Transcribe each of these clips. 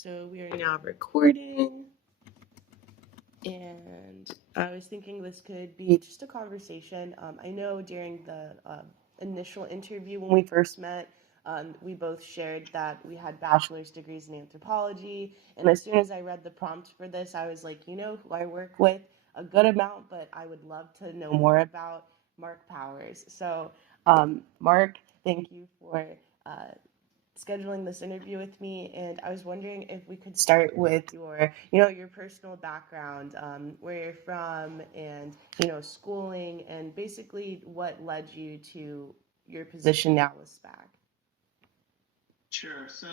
So we are now recording, and I was thinking this could be just a conversation. I know during the initial interview when we first met, we both shared that we had bachelor's degrees in anthropology, and as soon as I read the prompt for this, I was like, you know who I work with a good amount, but I would love to know more about Mark Powers. So, Mark, thank you for uh, scheduling this interview with me, and I was wondering if we could start with your personal background, where you're from, and schooling, and basically what led you to your position now with SPAC. Sure. So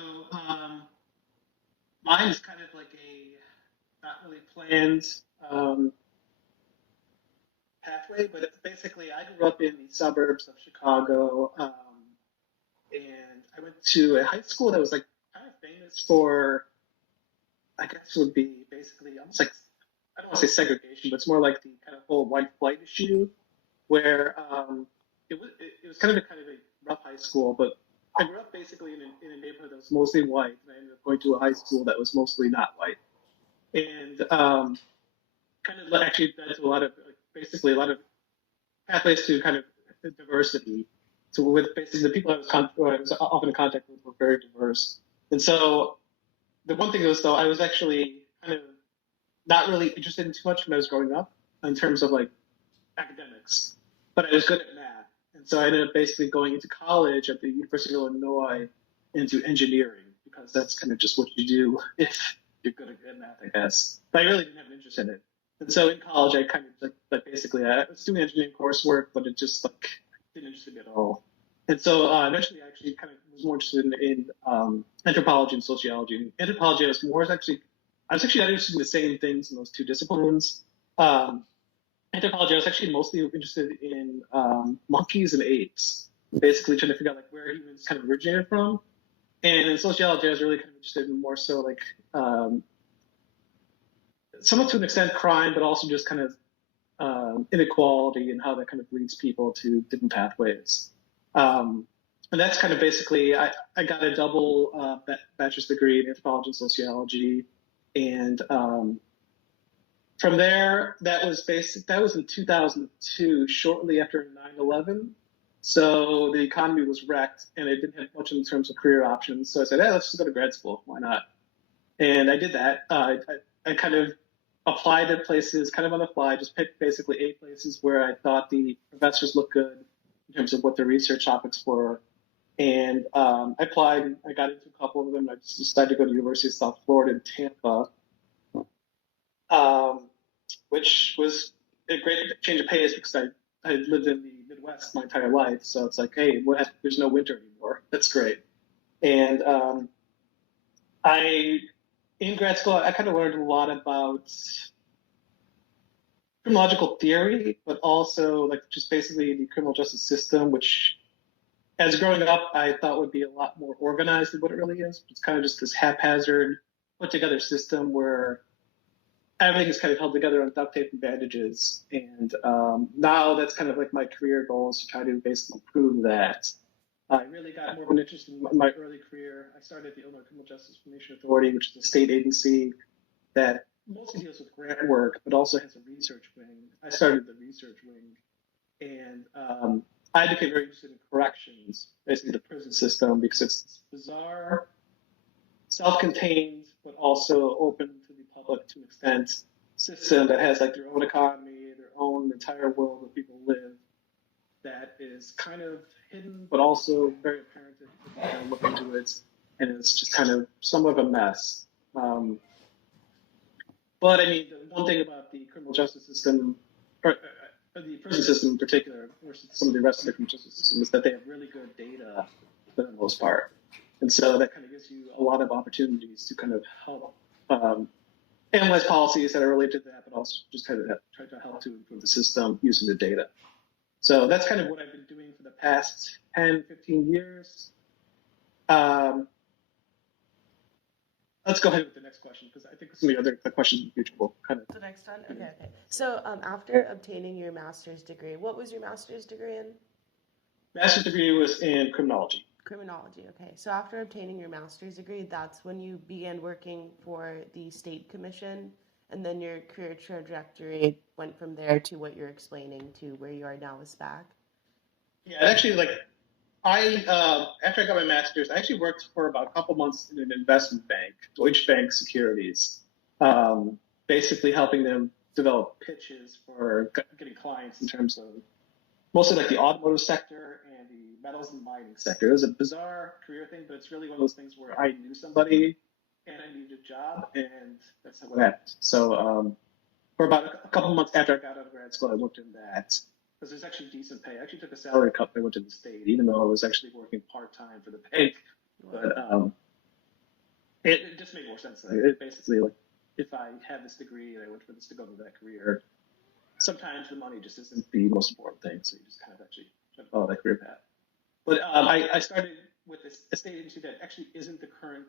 mine is kind of like a not really planned um, pathway, but it's basically I grew up in the suburbs of Chicago, and I went to a high school that was like kind of famous for, I guess, would be basically almost like I don't want to say segregation, but it's more like the kind of whole white flight issue, where it was kind of a rough high school, but I grew up basically in a neighborhood that was mostly white, and I ended up going to a high school that was mostly not white, and kind of actually led to a lot of basically a lot of pathways to kind of diversity. So with basically the people who I was often in contact with were very diverse, and so the one thing was though I was actually kind of not really interested in too much when I was growing up in terms of like academics, but I was good at math. And so I ended up basically going into college at the University of Illinois into engineering because that's kind of just what you do if you're good at math, I guess. But I really didn't have an interest in it. And so in college, I kind of like basically I was doing engineering coursework, but it just like didn't interest me at all. And so eventually, I actually kind of was more interested in anthropology and sociology. Anthropology, I was actually not interested in the same things in those two disciplines. Um, Anthropology, I was actually mostly interested in monkeys and apes, basically trying to figure out like where humans kind of originated from. And in sociology, I was really kind of interested in more so like somewhat to an extent crime, but also just kind of inequality and how that kind of leads people to different pathways. Um, and that's kind of basically, I got a double bachelor's degree in anthropology and sociology. And from there, that was in 2002, shortly after 9/11. So the economy was wrecked and I didn't have much in terms of career options. So I said, hey, let's just go to grad school. Why not? And I did that. I kind of applied at places kind of on the fly, just picked basically 8 places where I thought the professors looked good in terms of what their research topics were. And I applied. I got into a couple of them. I just decided to go to the University of South Florida in Tampa, um, which was a great change of pace because I had lived in the Midwest my entire life. So it's like, hey, there's no winter anymore. That's great. And I in grad school, I kind of learned a lot about criminological theory, but also like just basically the criminal justice system, which as growing up, I thought would be a lot more organized than what it really is. It's kind of just this haphazard, put together system where everything is kind of held together on duct tape and bandages. And now that's kind of like my career goal is to try to basically prove that. I really got more of an interest in my early career. I started at the Illinois Criminal Justice Information Authority, which is a state agency that mostly deals with grant work, but also has a research wing. I started the research wing, and I became very interested in corrections, basically the prison system, because it's this bizarre, self-contained, but also open to the public to an extent system that has like their own economy, their own entire world where people live. That is kind of hidden, but also very apparent if you kind of look into it, and it's just kind of somewhat of a mess. But I mean, the one thing about the criminal justice system, or the prison system in particular, versus some of the rest of the criminal justice system, is that they have really good data for the most part. And so that kind of gives you a lot of opportunities to kind of help analyze policies that are related to that, but also just kind of try to help to improve the system using the data. So that's kind of what I've been doing for the past 10, 15 years. Let's go ahead with the next question because I think some of the other questions in the future will kind of. The next one? Okay, okay. So after obtaining your master's degree, what was your master's degree in? Master's degree was in criminology. Criminology. Okay. So after obtaining your master's degree, that's when you began working for the state commission, and then your career trajectory went from there to what you're explaining to where you are now with SPAC. Yeah, and actually, like after I got my master's, I actually worked for about a couple months in an investment bank, Deutsche Bank Securities, um, basically helping them develop pitches for getting clients in terms of mostly like the automotive sector and the metals and mining sector. It was a bizarre career thing, but it's really one of those things where I knew somebody and I needed a job, and that's what happened. So for about a couple of months after I got out of grad school, I worked in that because there's actually decent pay. I actually took a salary cut when I went to the state, even though I was actually working part time for the bank. Wow. But it just made more sense. It basically, like, if I had this degree and I went for this to go to that career, sometimes the money just isn't the most important thing. So you just kind of actually follow that career path. But I started with this a state agency that actually isn't the current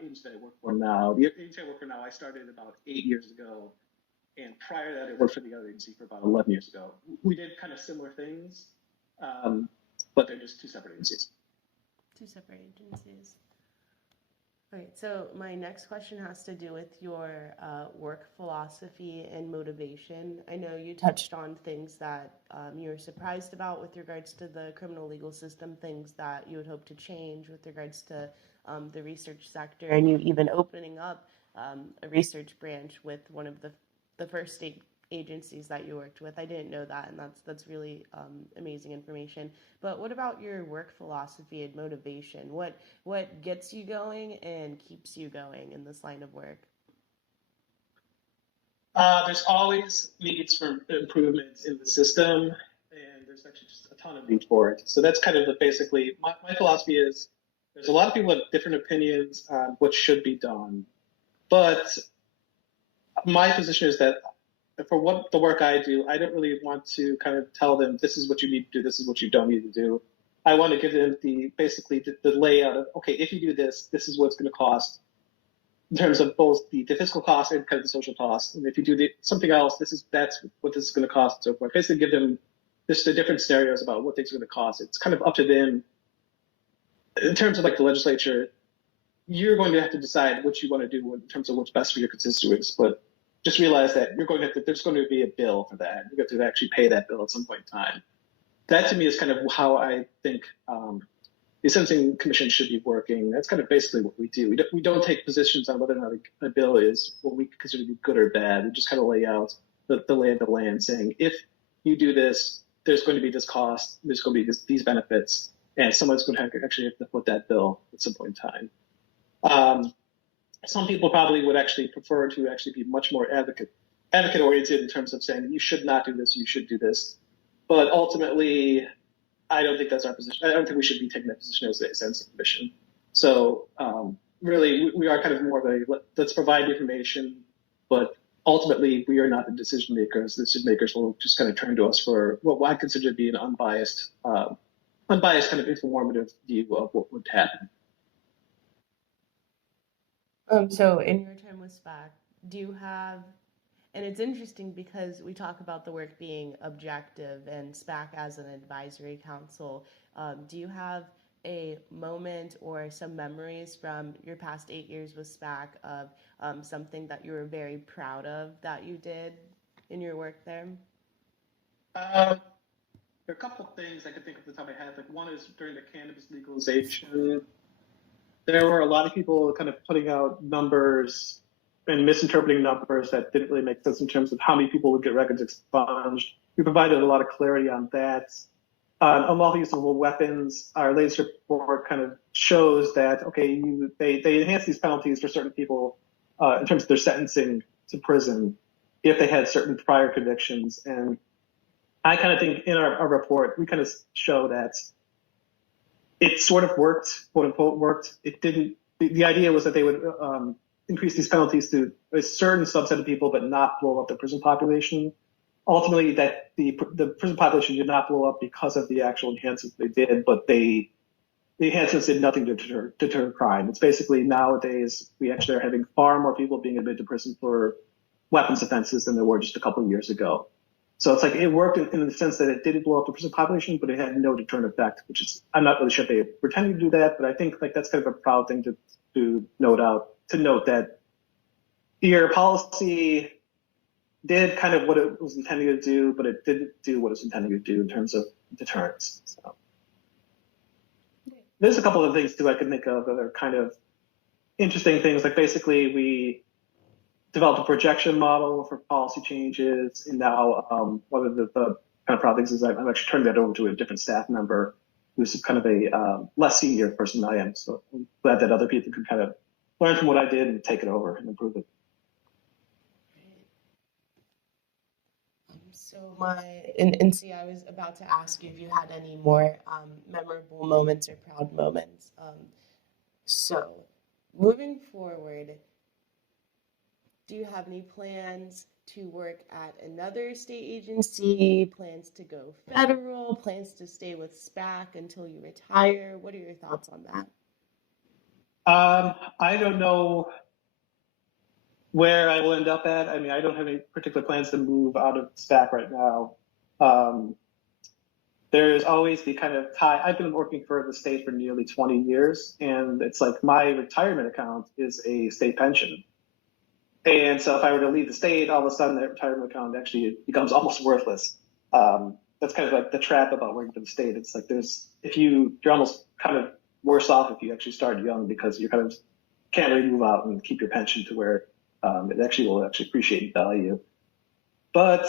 agency that I work for now. The agency I work for now, I started about 8 years ago. And prior to that, I worked for the other agency for about 11 years ago. We did kind of similar things, but they're just two separate agencies. Two separate agencies. All right, so my next question has to do with your work philosophy and motivation. I know you touched on things that you were surprised about with regards to the criminal legal system, things that you would hope to change with regards to the research sector, and you even opening up a research branch with one of the first state agencies that you worked with. I didn't know that, and that's really amazing information. But what about your work philosophy and motivation? What gets you going and keeps you going in this line of work? There's always needs for improvements in the system, and there's actually just a ton of need for it. So that's kind of the basically my philosophy is there's a lot of people have different opinions on what should be done, but my position is that for what the work I do, I don't really want to kind of tell them this is what you need to do, this is what you don't need to do. I want to give them the basically the layout of okay, if you do this, this is what it's going to cost in terms of both the fiscal cost and kind of the social cost. And if you do something else, that's what this is going to cost and so forth. Basically, give them just the different scenarios about what things are going to cost. It's kind of up to them in terms of like the legislature. You're going to have to decide what you want to do in terms of what's best for your constituents, but just realize that you're going to have to, there's going to be a bill for that. You have to actually pay that bill at some point in time. That to me is kind of how I think the Sentencing Commission should be working. That's kind of basically what we do. We don't take positions on whether or not a bill is what we consider to be good or bad. We just kind of lay out the lay of the land, saying if you do this, there's going to be this cost, there's going to be these benefits, and someone's going to actually have to put that bill at some point in time. Some people probably would actually prefer to actually be much more advocate oriented in terms of saying you should not do this, you should do this. But ultimately, I don't think that's our position. I don't think we should be taking that position as a sentencing commission. So really, we are kind of more of a let's provide information, but ultimately we are not the decision makers. The decision makers will just kind of turn to us for what I consider to be an unbiased kind of informative view of what would happen. So in your time with SPAC, do you have, and it's interesting because we talk about the work being objective and SPAC as an advisory council. Do you have a moment or some memories from your past 8 years with SPAC of something that you were very proud of that you did in your work there? There are a couple of things I could think of the top of my head. Like one is during the cannabis legalization, there were a lot of people kind of putting out numbers and misinterpreting numbers that didn't really make sense in terms of how many people would get records expunged. We provided a lot of clarity on that. Unlawful use of weapons, our latest report kind of shows that, okay, they enhance these penalties for certain people in terms of their sentencing to prison if they had certain prior convictions. And I kind of think in our report, we kind of show that it sort of worked, quote unquote, worked. It didn't. The idea was that they would increase these penalties to a certain subset of people, but not blow up the prison population. Ultimately, that the prison population did not blow up because of the actual enhancements they did, but the enhancements did nothing to deter crime. It's basically nowadays we actually are having far more people being admitted to prison for weapons offenses than there were just a couple of years ago. So it's like it worked in the sense that it didn't blow up the prison population, but it had no deterrent effect, which is I'm not really sure if they were pretending to do that, but I think like that's kind of a proud thing to note that your policy did kind of what it was intending to do, but it didn't do what it was intending to do in terms of deterrence. So there's a couple of things too I could think of that are kind of interesting things. Like basically we developed a projection model for policy changes, and now one of the kind of proud things is I'm actually turning that over to a different staff member who's kind of a less senior person than I am. So I'm glad that other people can kind of learn from what I did and take it over and improve it. So and see, I was about to ask you if you had any more memorable moments or proud moments. So moving forward, do you have any plans to work at another state agency? Plans to go federal? Plans to stay with SPAC until you retire? What are your thoughts on that? I don't know where I will end up at. I mean, I don't have any particular plans to move out of SPAC right now. Um, there's always the kind of tie. I've been working for the state for nearly 20 years, and it's like my retirement account is a state pension. And so if I were to leave the state, all of a sudden that retirement account actually becomes almost worthless. That's kind of like the trap about working for the state. It's like you're almost kind of worse off if you actually start young because you kind of can't really move out and keep your pension to where it actually will actually appreciate in value. But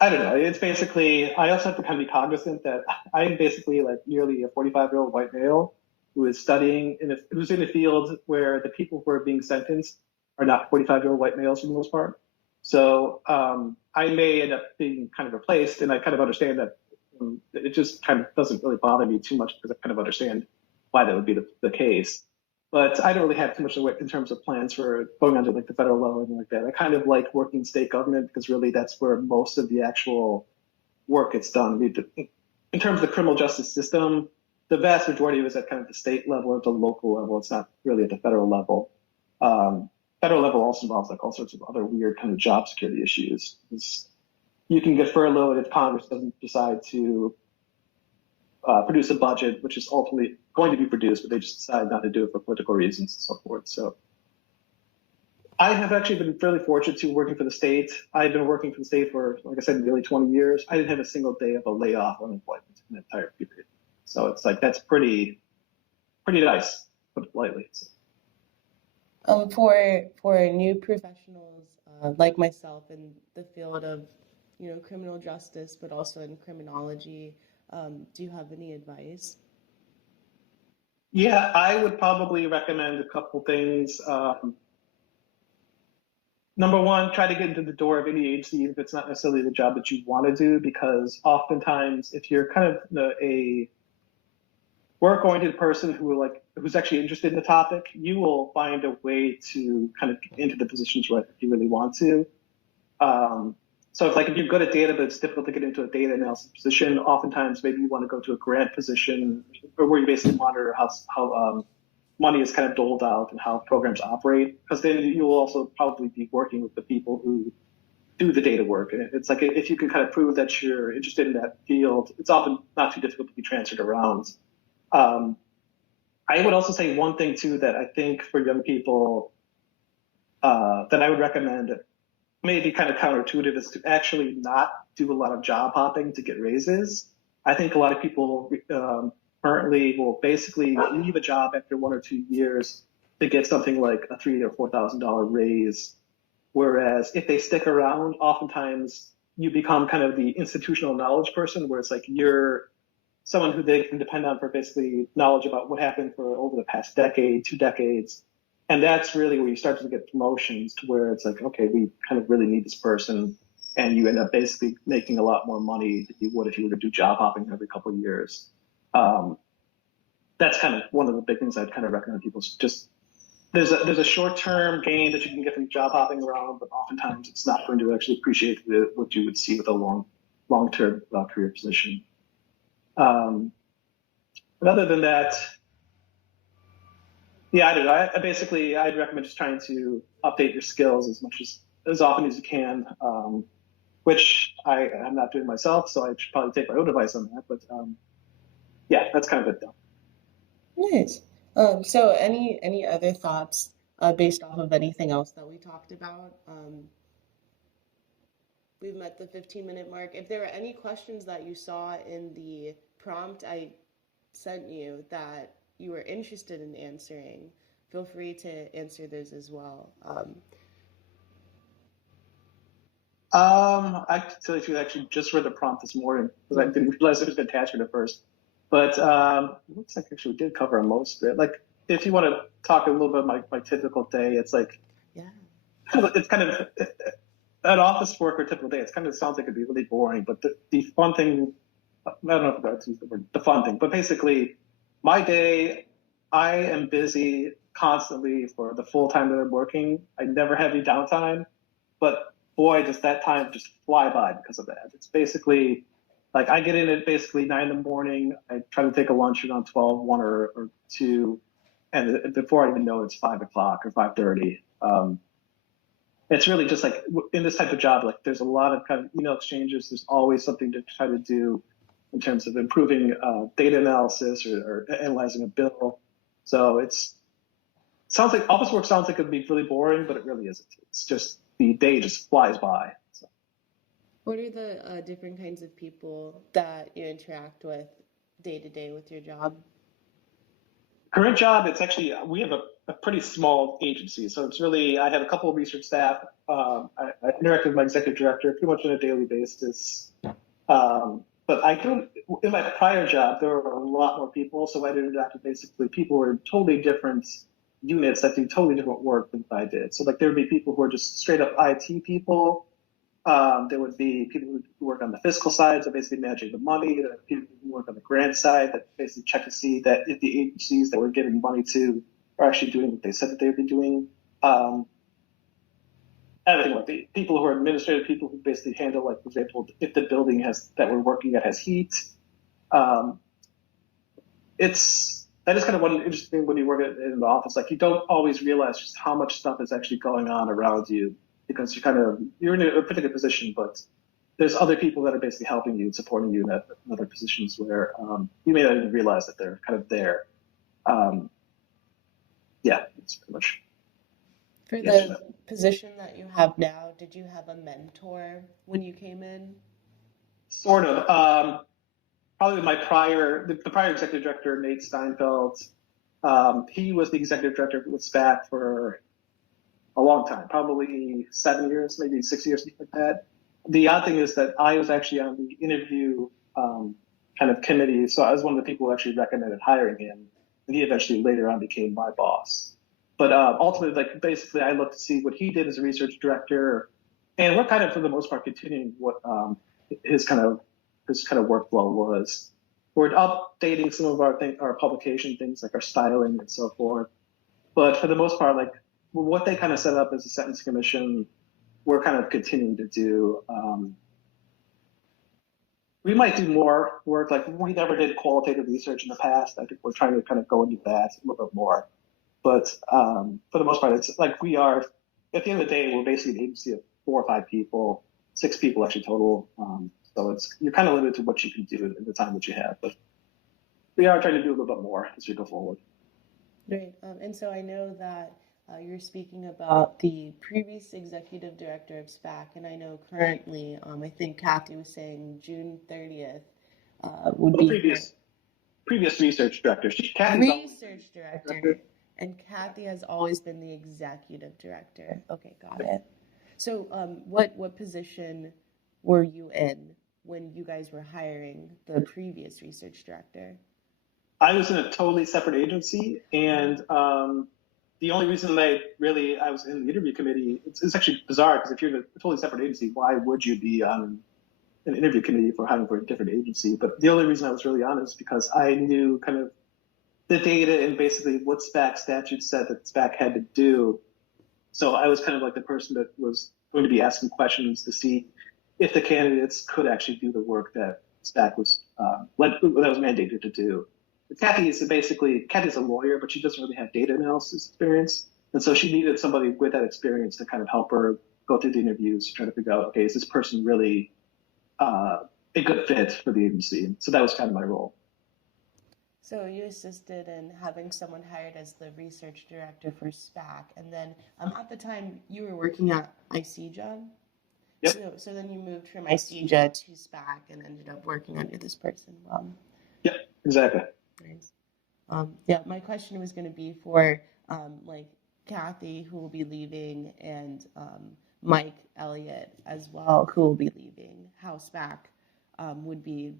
I don't know. It's basically, I also have to kind of be cognizant that I'm basically like nearly a 45-year-old white male who is studying who's in a field where the people who are being sentenced are not 45-year-old white males for the most part. So I may end up being kind of replaced, and I kind of understand that it just kind of doesn't really bother me too much because I kind of understand why that would be the case. But I don't really have too much in terms of plans for going on to like the federal level or anything like that. I kind of like working state government because really that's where most of the actual work gets done. In terms of the criminal justice system, the vast majority of it is at kind of the state level or the local level. It's not really at the federal level. Federal level also involves like all sorts of other weird kind of job security issues. You can get furloughed if Congress doesn't decide to produce a budget, which is ultimately going to be produced, but they just decide not to do it for political reasons and so forth. So I have actually been fairly fortunate to working for the state. I've been working for the state for, like I said, nearly 20 years. I didn't have a single day of a layoff or unemployment in the entire period. So it's like, that's pretty nice, put it lightly. So. For new professionals like myself in the field of, criminal justice, but also in criminology, do you have any advice? Yeah, I would probably recommend a couple things. Number one, try to get into the door of any agency if it's not necessarily the job that you want to do, because oftentimes if you're kind of a work-oriented person who's actually interested in the topic, you will find a way to kind of get into the positions if you really want to. So if you're good at data, but it's difficult to get into a data analysis position, oftentimes maybe you want to go to a grant position or where you basically monitor how money is kind of doled out and how programs operate, because then you will also probably be working with the people who do the data work. And it's like if you can kind of prove that you're interested in that field, it's often not too difficult to be transferred around. I would also say one thing too that I think for young people that I would recommend, maybe kind of counterintuitive, is to actually not do a lot of job hopping to get raises. I think a lot of people currently will basically leave a job after 1 or 2 years to get something like a $3,000 or $4,000 raise. Whereas if they stick around, oftentimes you become kind of the institutional knowledge person, where it's like you're someone who they can depend on for basically knowledge about what happened for over the past decade, 2 decades. And that's really where you start to get promotions to where it's like, okay, we kind of really need this person. And you end up basically making a lot more money than you would if you were to do job hopping every couple of years. That's kind of one of the big things I'd kind of recommend people. Just there's a short-term gain that you can get from job hopping around, but oftentimes it's not going to actually appreciate what you would see with a long-term career position. But other than that, yeah, I don't know. I'd recommend just trying to update your skills as often as you can. which I'm not doing myself, so I should probably take my own advice on that. But yeah, that's kind of it though. Nice. So any other thoughts based off of anything else that we talked about? We've met the 15-minute mark. If there were any questions that you saw in the prompt I sent you that you were interested in answering, feel free to answer those as well. I can tell you if you actually just read the prompt this morning because I Mm, didn't realize it was an attachment at first. But it looks like actually we did cover most of it. Like if you want to talk a little bit about my typical day, it's like yeah. it's kind of an office work or typical day. It's kind of sounds like it'd be really boring, but the fun thing, I don't know if that's the word, the fun thing, but basically my day, I am busy constantly for the full time that I'm working. I never have any downtime, but boy, does that time just fly by because of that. It's basically like I get in at basically 9 in the morning. I try to take a lunch around 12, 1 or 2. And before I even know it, it's 5 o'clock or 5:30. It's really just like in this type of job, like there's a lot of kind of email exchanges. There's always something to try to do in terms of improving data analysis or analyzing a bill. So sounds like office work sounds like it'd be really boring, but it really isn't. It's just the day just flies by. So. What are the different kinds of people that you interact with day to day with your job? Current job, it's actually we have a pretty small agency, so it's really I have a couple of research staff. I interact with my executive director pretty much on a daily basis. But I don't. In my prior job, there were a lot more people, so I interact with basically people who are in totally different units that do totally different work than I did. So like there would be people who are just straight up IT people. There would be people who work on the fiscal side, so basically managing the money. There are people who work on the grant side that basically check to see that if the agencies that we're giving money to are actually doing what they said that they would be doing. Um, Everything like the people who are administrative people who basically handle, like for example, if the building has that we're working at has heat. Um, it's that is kind of one interesting thing when you work in the office. Like you don't always realize just how much stuff is actually going on around you because you're in a particular position, but there's other people that are basically helping you and supporting you in other positions where you may not even realize that they're kind of there. Um, yeah, it's pretty much For the answer to the that. position that you have now, did you have a mentor when you came in? Sort of. Probably the prior executive director, Nate Steinfeld, he was the executive director with SPAC for a long time, probably 7 years, maybe 6 years, something like that. The odd thing is that I was actually on the interview kind of committee, so I was one of the people who actually recommended hiring him, and he eventually later on became my boss. But ultimately, like basically, I looked to see what he did as a research director, and we're kind of for the most part continuing what his kind of his kind of workflow was. We're updating some of our publication things like our styling and so forth. But for the most part, like what they kind of set up as a sentence commission, we're kind of continuing to do. We might do more work. Like we never did qualitative research in the past. I think we're trying to kind of go into that a little bit more. But for the most part, it's like we are. At the end of the day, we're basically an agency of 4 or 5 people, 6 people actually total. So you're kind of limited to what you can do in the time that you have. But we are trying to do a little bit more as we go forward. Great. And so I know that you're speaking about the previous executive director of SPAC, and I know currently, I think Kathy was saying June 30th would Well, the be her previous research director, Kathy's always been research director, director. and Kathy has always been the executive director. Okay, got it. So, what position were you in when you guys were hiring the previous research director? I was in a totally separate agency, and the only reason I was in the interview committee, it's actually bizarre because if you're in a totally separate agency, why would you be on an interview committee for hiring for a different agency? But the only reason I was really on is because I knew kind of the data and basically what SPAC statute said that SPAC had to do. So I was kind of like the person that was going to be asking questions to see if the candidates could actually do the work that SPAC that was mandated to do. Kathy's a lawyer, but she doesn't really have data analysis experience, and so she needed somebody with that experience to kind of help her go through the interviews, try to figure out, okay, is this person really a good fit for the agency? So that was kind of my role. So you assisted in having someone hired as the research director for SPAC, and then at the time you were working at ICEJA. Yep. So then you moved from ICEJA to SPAC and ended up working under this person. Yep. Exactly. Nice. Yeah, my question was going to be for like Kathy, who will be leaving, and Mike Elliott as well, who will be leaving. How SPAC would be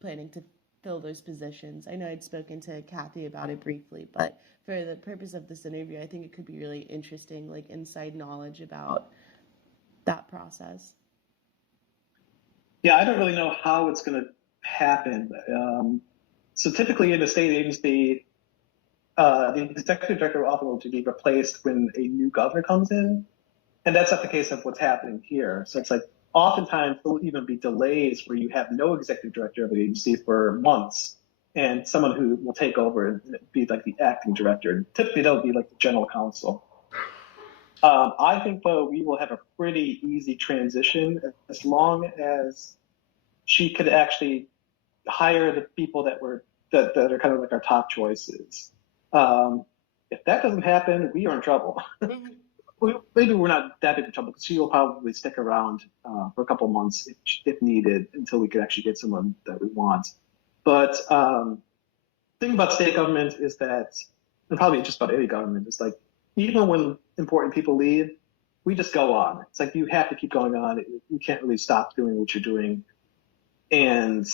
planning to fill those positions. I know I'd spoken to Kathy about it briefly, but for the purpose of this interview, I think it could be really interesting, like inside knowledge about that process. Yeah, I don't really know how it's going to happen. So typically in a state agency, the executive director will often to be replaced when a new governor comes in. And that's not the case of what's happening here. So it's like oftentimes there'll even be delays where you have no executive director of the agency for months and someone who will take over and be like the acting director. Typically, that'll be like the general counsel. I think, though, we will have a pretty easy transition as long as she could actually hire the people that are kind of like our top choices. Um, if that doesn't happen, we are in trouble. Maybe we're not that big in trouble because she will probably stick around for a couple months if needed until we could actually get someone that we want. But the thing about state government is that, and probably just about any government, is like even when important people leave, we just go on. It's like you have to keep going on. You can't really stop doing what you're doing, and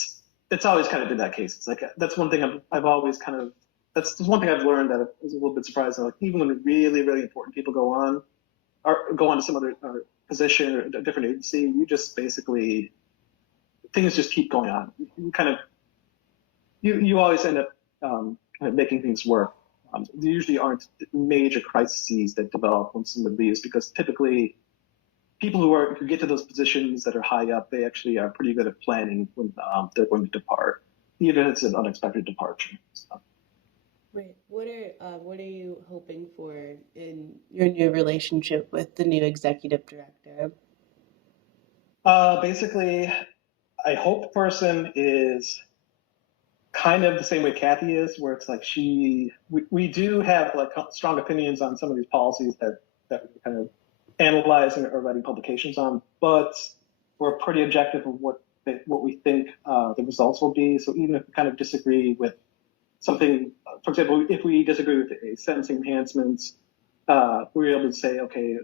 it's always kind of been that case. It's like that's one thing I've always kind of that's one thing I've learned that is a little bit surprising. Like even when really really important people go on or go on to some other position or a different agency, you just basically things just keep going on. You kind of you always end up kind of making things work. There usually aren't major crises that develop when someone leaves because typically people who get to those positions that are high up, they actually are pretty good at planning when they're going to depart, even if it's an unexpected departure. So. Right. What are you hoping for in your new relationship with the new executive director? Basically, I hope the person is kind of the same way Kathy is, where it's like we do have like strong opinions on some of these policies that we're kind of analyzing or writing publications on, but we're pretty objective of what we think the results will be. So even if we kind of disagree with something, for example, if we disagree with a sentencing enhancement, we're able to say, okay,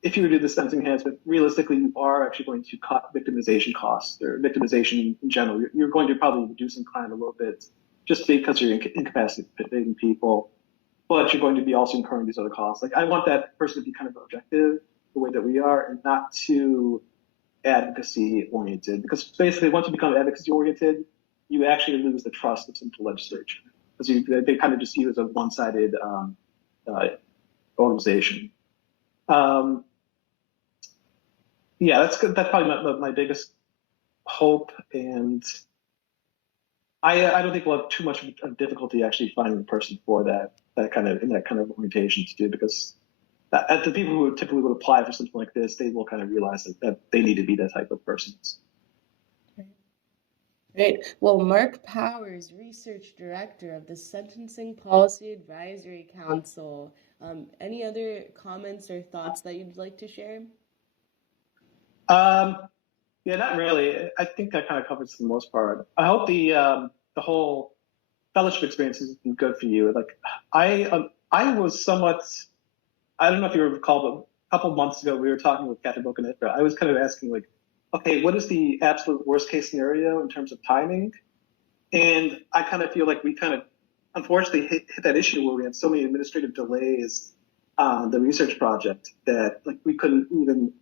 if you do the sentencing enhancement, realistically, you are actually going to cut victimization costs or victimization in general. You're going to probably reduce in crime a little bit just because you're incapacitating people, but you're going to be also incurring these other costs. Like I want that person to be kind of objective the way that we are and not too advocacy oriented because basically once you become advocacy oriented, you actually lose the trust of some of the legislature because they kind of just see you as a one-sided organization. Yeah, that's good. That's probably my biggest hope, and I don't think we'll have too much of difficulty actually finding a person for that kind of in that kind of orientation to do because the people who typically would apply for something like this, they will kind of realize that they need to be that type of persons. Right. Well, Mark Powers, Research Director of the Sentencing Policy Advisory Council. Any other comments or thoughts that you'd like to share? Um, yeah, not really. I think that kind of covers the most part. I hope the whole fellowship experience has been good for you. Like I was somewhat. I don't know if you recall, but a couple of months ago we were talking with Kathy Bocanitra. I was kind of asking like, okay, what is the absolute worst case scenario in terms of timing? And I kind of feel like we kind of unfortunately hit that issue where we had so many administrative delays on the research project that like we couldn't even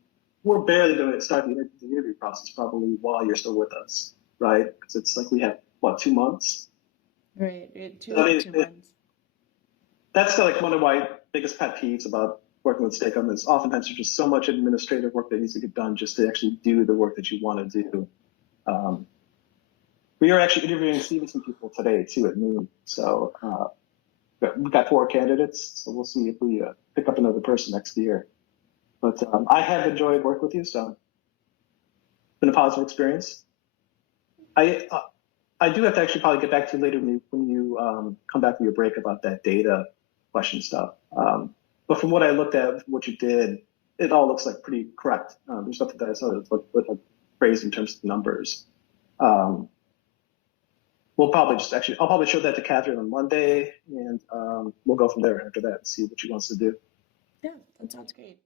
we're barely going to start the interview process probably while you're still with us, right? Because it's like we have what 2 months. Right. I mean, 2 months. that's like one of my biggest pet peeves about working with state governments. Oftentimes, there's just so much administrative work that needs to get done just to actually do the work that you want to do. We are actually interviewing Stevenson people today too at noon. So we got 4 candidates. So we'll see if we pick up another person next year. But I have enjoyed working with you, so it's been a positive experience. I uh, I do have to actually probably get back to you later when you come back from your break about that data question stuff. But from what I looked at, what you did, it all looks like pretty correct. There's nothing that I saw that looked like crazy in terms of numbers. Um, we'll probably just actually, I'll probably show that to Catherine on Monday, and we'll go from there after that and see what she wants to do. Yeah, that sounds great.